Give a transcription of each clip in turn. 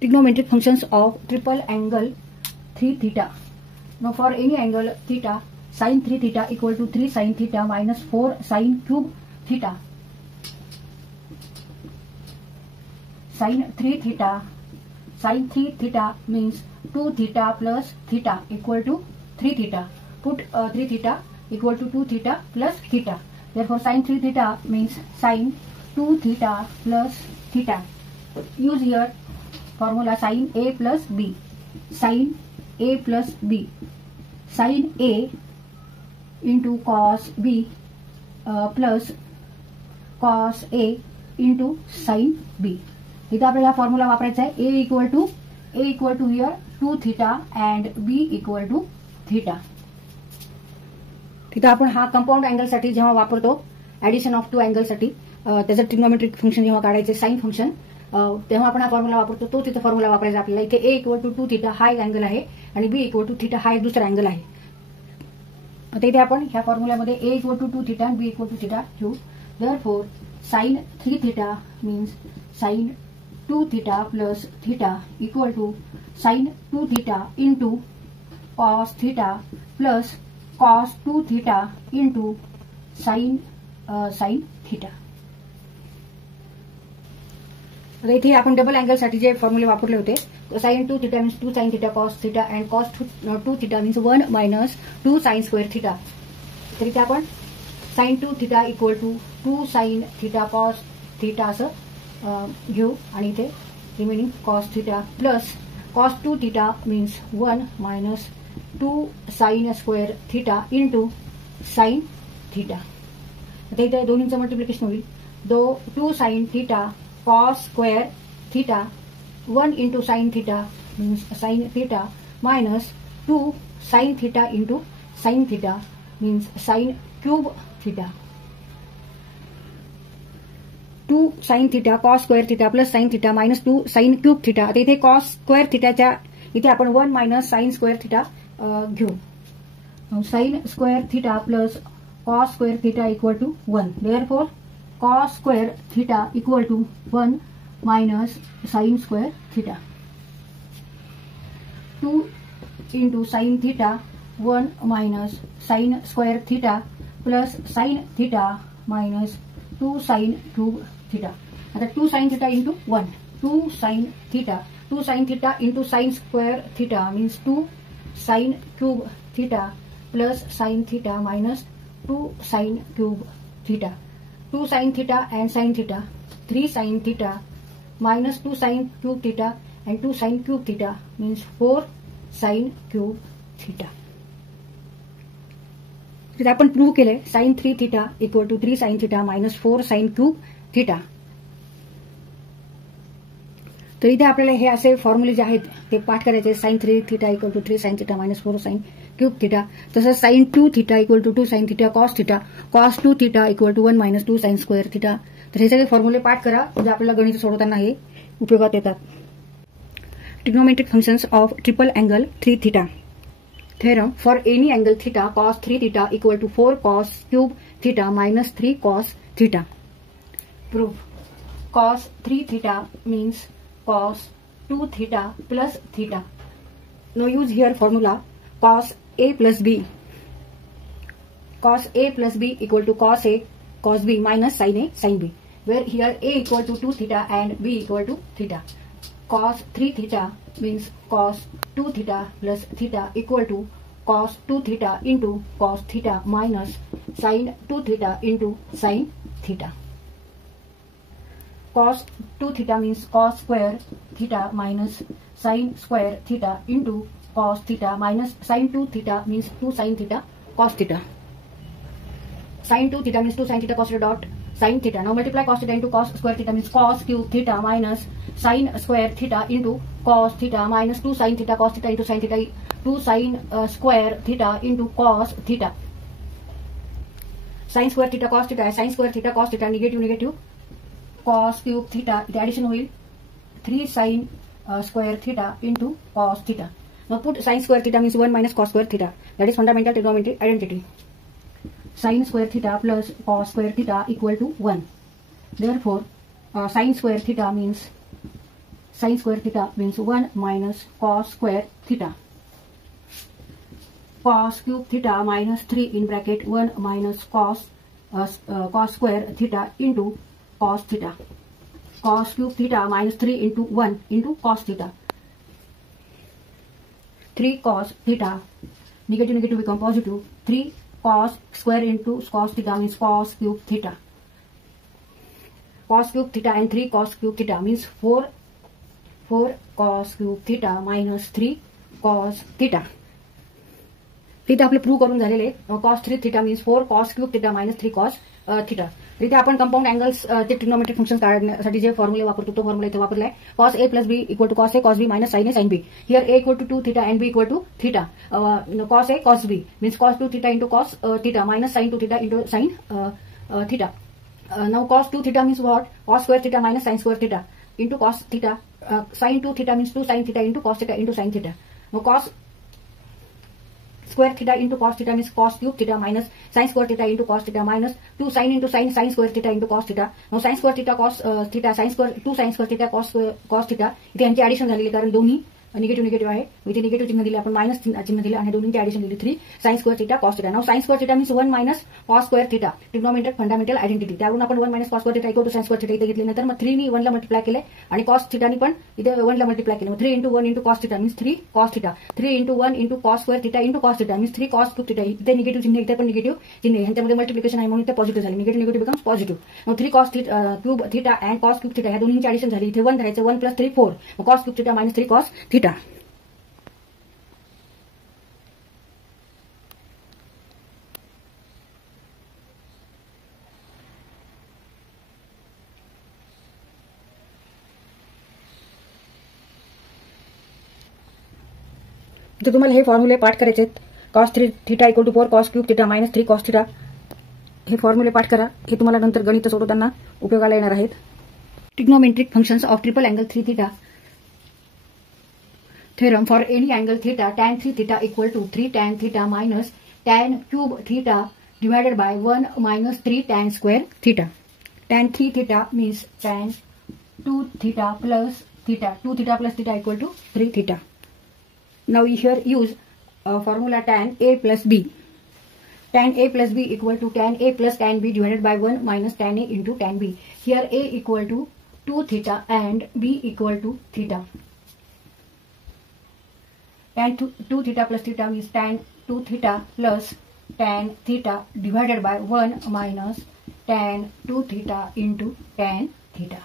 Trigonometric functions of triple angle 3 theta. Now for any angle theta, sin 3 theta equal to 3 sin theta minus 4 sin cube theta. Sin 3 theta means 2 theta plus theta equal to 3 theta. Put 3 theta equal to 2 theta plus theta. Therefore sin 3 theta means sin 2 theta plus theta. Use here formula sin A plus B. Sin A plus B. Sin A into cos B plus cos A into sin B. इथे आपल्याला formula वापरायचा आहे. A equal to here 2 theta and B equal to theta. तिथे आपण हा compound angle साठी जेव्हा वापरतो ऍडिशन ऑफ टू अँगल साठी त्याचं ट्रिग्नोमेट्रिक फंक्शन जेव्हा काढायचे साइन फंक्शन तेव्हा आपण हा फॉर्म्युला वापरतो. तो तिथे फॉर्म्युला वापरायचा आपल्याला. इथे A इक्वल टू 2 थीटा हा एक अँगल आहे आणि B इक्वल टू थीटा हा एक दुसरा अँगल आहे. आता इथे आपण ह्या फॉर्म्युल्यामध्ये A इक्वल टू 2 थीटा आणि B इक्वल टू थीटा घेऊ. Therefore sin 3 theta means sin 2 theta plus theta equal to sin 2 theta into cos theta plus cos 2 theta into sin theta. आता इथे आपण डबल अँगल साठी जे फॉर्म्युले वापरले होते sin 2 theta means 2 sin theta cos theta and cos 2 theta means 1 minus 2 sin square theta. तर इथे आपण sin 2 theta equal to 2 sin theta cos theta असं घेऊ आणि इथे remaining cos theta plus cos 2 theta means 1 minus 2 sin square theta into sin theta. आता इथे दोन्हीचं multiplication होईल. 2 sin theta cos square theta 1 into sin theta means sin theta minus 2 sin theta into sin theta means sin cube theta. 2 sin theta cos square theta plus sin theta minus 2 sin cube theta. आता इथे cos square thetaच्या इथे आपण 1 minus sin square theta घेऊ. sin square theta plus cos square theta equal to 1. Therefore cos square theta equal to 1 minus sin square theta. 2 into sin theta 1 minus sin square theta plus sin theta minus 2 sin cube theta. आता 2 sin theta into 1. 2 sin theta into sin square theta means 2 sin cube theta plus sin theta minus 2 sin cube theta. 2 sin theta and sin theta. 3 sin theta minus 2 sin cube theta and 2 sin cube theta means 4 sin cube theta. तर आपण prove केले sin 3 theta equal to 3 sin theta minus 4 sin cube theta. तर इथे आपल्याला हे असे फॉर्म्युले जे आहेत ते पाठ करायचे. sin 3 theta equal to 3 sin theta minus 4 sin cube theta. तसंच sin 2 theta equal to 2 sin theta cos theta. cos 2 theta equal to 1 minus 2 sin square theta. तर हे सगळे फॉर्म्युले पाठ करा म्हणजे आपल्याला गणित सोडवताना हे उपयोगात येतात. Trigonometric functions of triple angle 3 theta. Theorem for any angle theta cos 3 theta equal to 4 cos cube theta minus 3 cos theta. Proof. Cos 3 theta means cos 2 theta plus theta. Now use here formula cos A plus B. Cos A plus B equal to cos A cos B minus sin A sin B. Where here A equal to 2 theta and B equal to theta. Cos 3 theta means cos 2 theta plus theta equal to cos 2 theta into cos theta minus sin 2 theta into sin theta. Cos 2 theta means cos square theta minus sin square theta into cos theta minus sin 2 theta means 2 sin theta cos theta. Sin 2 theta means 2 sin theta cos theta dot sin theta. Now multiply cos theta into cos square theta means cos cube theta minus sin square theta into cos theta minus 2 sin theta cos theta into sin theta 2 sin square theta into cos theta. Sin square theta cos theta sin square theta cos theta negative cos cube theta इथे addition होईल 3 sin square theta into cos theta. Now put sin square theta means 1 minus cos square theta. That is fundamental trigonometric identity. Sin square theta plus cos square theta equal to 1. Therefore sin square theta means sin square theta means 1 minus cos square theta. Cos cube theta minus 3 in bracket 1 minus cos square theta into cos theta. Cos cube theta minus 3 into 1 into cos theta. 3 cos theta, negative become positive. 3 cos square into cos theta means cos cube theta. Cos cube theta and 3 cos cube theta means 4 cos cube theta minus 3 cos theta. इथे आपले prove करून झालेले cos 3 theta means 4 cos cube theta minus 3 cos theta. इथे आपण compound angles चे trigonometric function काढण्यासाठी जे फॉर्म्युले वापरतो तो फॉर्म्युला इथे वापरलाय. cos a plus b equal to cos a cos b minus sin a sin b. Here a equal to 2 theta and b equal to theta. Cos a cos b means cos 2 theta into cos theta minus sin 2 theta into sin theta. Now cos 2 theta means what? Cos square theta minus sin square theta into cos theta. Sin 2 theta means 2 sin theta into cos theta into sin theta. Now cos square theta into cos theta means cos cube theta minus sin square theta into cos theta minus 2 sin into sin square theta into cos theta. Now sin square theta cos theta sin square 2 sin square theta cos theta. इथे यांची addition झालेली कारण दोन्ही negative आहे. इथे negative चिन्ह दिले आपण मायनस चिन्ह दिले आणि दोन्हीची ऍडिशन दिली 3 sin square theta cos theta. Now sin square theta means 1 minus cos square theta. Trigonometric fundamental identity. त्यावरून आपण 1 minus cos square theta equal to sin square theta इथे घेतल्यानंतर मग 3 नी 1 ला मल्टिप्लाय केले आणि cos theta नी पण इथे 1 ला मल्टिप्लाय केले. मग 3 into 1 into cos theta means 3 cos theta. 3 into 1 into cos square theta into cos theta means 3 cos cube theta. इथे निगेटिव्ह चिन्ह इथे पण निगेटिव्ह चिन्ह यांच्यामध्ये मल्टिप्लिकेशन आहे म्हणून इथे पॉझिटिव्ह झाले. Negative becomes positive. मग 3 cos cube theta and cos cube theta या दोन्हींची ऍडिशन झाली. इथे 1 धरायचं 1 plus 3 4. मग cos cube theta minus 3 cos theta. तर तुम्हाला हे फॉर्म्युले पाठ करायचे आहेत. cos 3 theta equal to 4 cos cube theta minus 3 cos theta. हे फॉर्म्युले पाठ करा. हे तुम्हाला नंतर गणित सोडवताना उपयोगाला येणार आहेत. Trigonometric functions of triple angle 3 theta. Theorem for any angle theta tan 3 theta equal to 3 tan theta minus tan cube theta divided by 1 minus 3 tan square theta. Tan 3 theta means tan 2 theta plus theta. 2 theta plus theta equal to 3 theta. Now here use formula tan a plus b. Tan a plus b equal to tan a plus tan b divided by 1 minus tan a into tan b. Here a equal to 2 theta and b equal to theta. Tan 2 theta plus theta means tan 2 theta plus tan theta divided by 1 minus tan 2 theta into tan theta.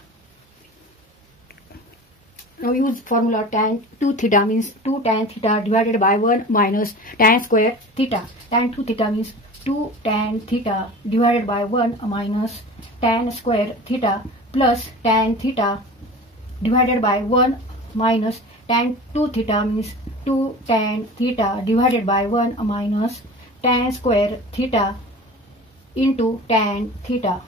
Now use formula tan 2 theta means 2 tan theta divided by 1 minus tan square theta. Tan 2 theta means 2 tan theta divided by 1 minus tan square theta plus tan theta divided by 1 minus tan 2 theta means 2 tan theta divided by 1 minus tan square theta into tan theta.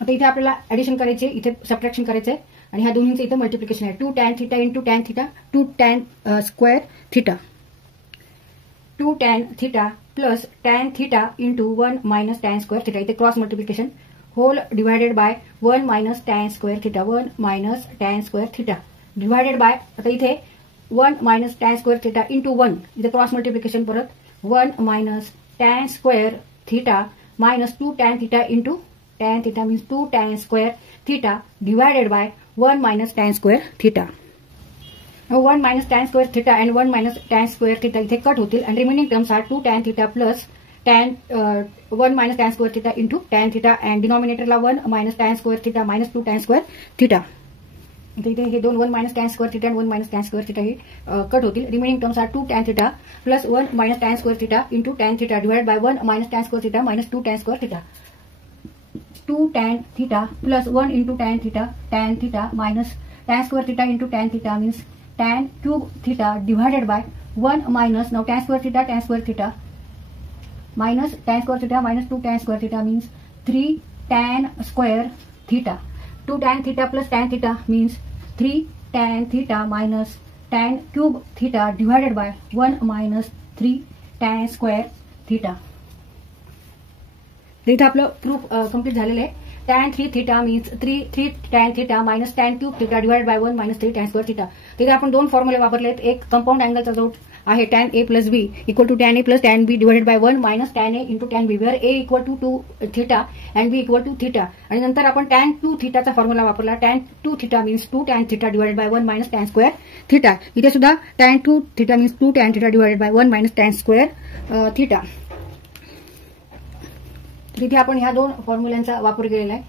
आता इथे आपल्याला addition करायचे, इथे subtraction करायचे आणि ह्या दोन्हींचे इथे multiplication आहे. 2 tan theta into tan theta, 2 tan square theta, 2 tan theta plus tan theta into 1 minus tan square theta. इथे cross multiplication whole divided by 1 minus tan square theta, 1 minus tan square theta divided by, आता इथे 1 minus tan square theta into 1, इथे cross multiplication परत 1 minus tan square theta minus 2 tan theta into tan theta means 2 tan square theta divided by 1 minus tan square theta. Now 1 minus tan square theta and 1 minus tan square theta इथे cut होतील and remaining terms are 2 tan theta plus tan 1 minus tan square theta into tan theta and denominator ला 1 minus tan square theta minus 2 tan square theta. इथे हे दोन 1 minus tan square theta and 1 minus tan square theta हे cut होतील. Remaining terms are 2 tan theta plus 1 minus tan square theta into tan theta divided by 1 minus tan square theta minus 2 tan square theta. 2 tan theta plus 1 into tan theta minus tan square theta into tan theta means tan cube theta divided by 1 minus, now tan square theta minus tan square theta minus 2 tan square theta means 3 tan square theta. 2 tan theta plus tan theta means 3 tan theta minus tan cube theta divided by 1 minus 3 tan square theta. इथे आपलं proof complete झालेलं आहे. tan 3 theta means 3 tan theta minus tan cube theta divided by 1 minus 3 tan square theta. तिथे आपण दोन फॉर्म्युले वापरलेत. एक compound अँगलचा जो आहे tan a plus b equal to tan a plus tan b divided by 1 minus tan a into tan b, where a equal to 2 theta and b equal to theta. आणि नंतर आपण tan 2 theta चा formula वापरला. tan 2 theta means 2 tan theta divided by 1 minus tan square theta. इथे सुद्धा tan 2 theta means 2 tan theta divided by 1 minus tan square theta. तिथे आपण ह्या दोन फॉर्म्युल्यांचा वापर केलेला आहे.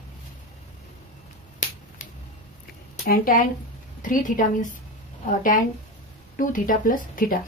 and tan 3 theta means tan 2 theta plus theta.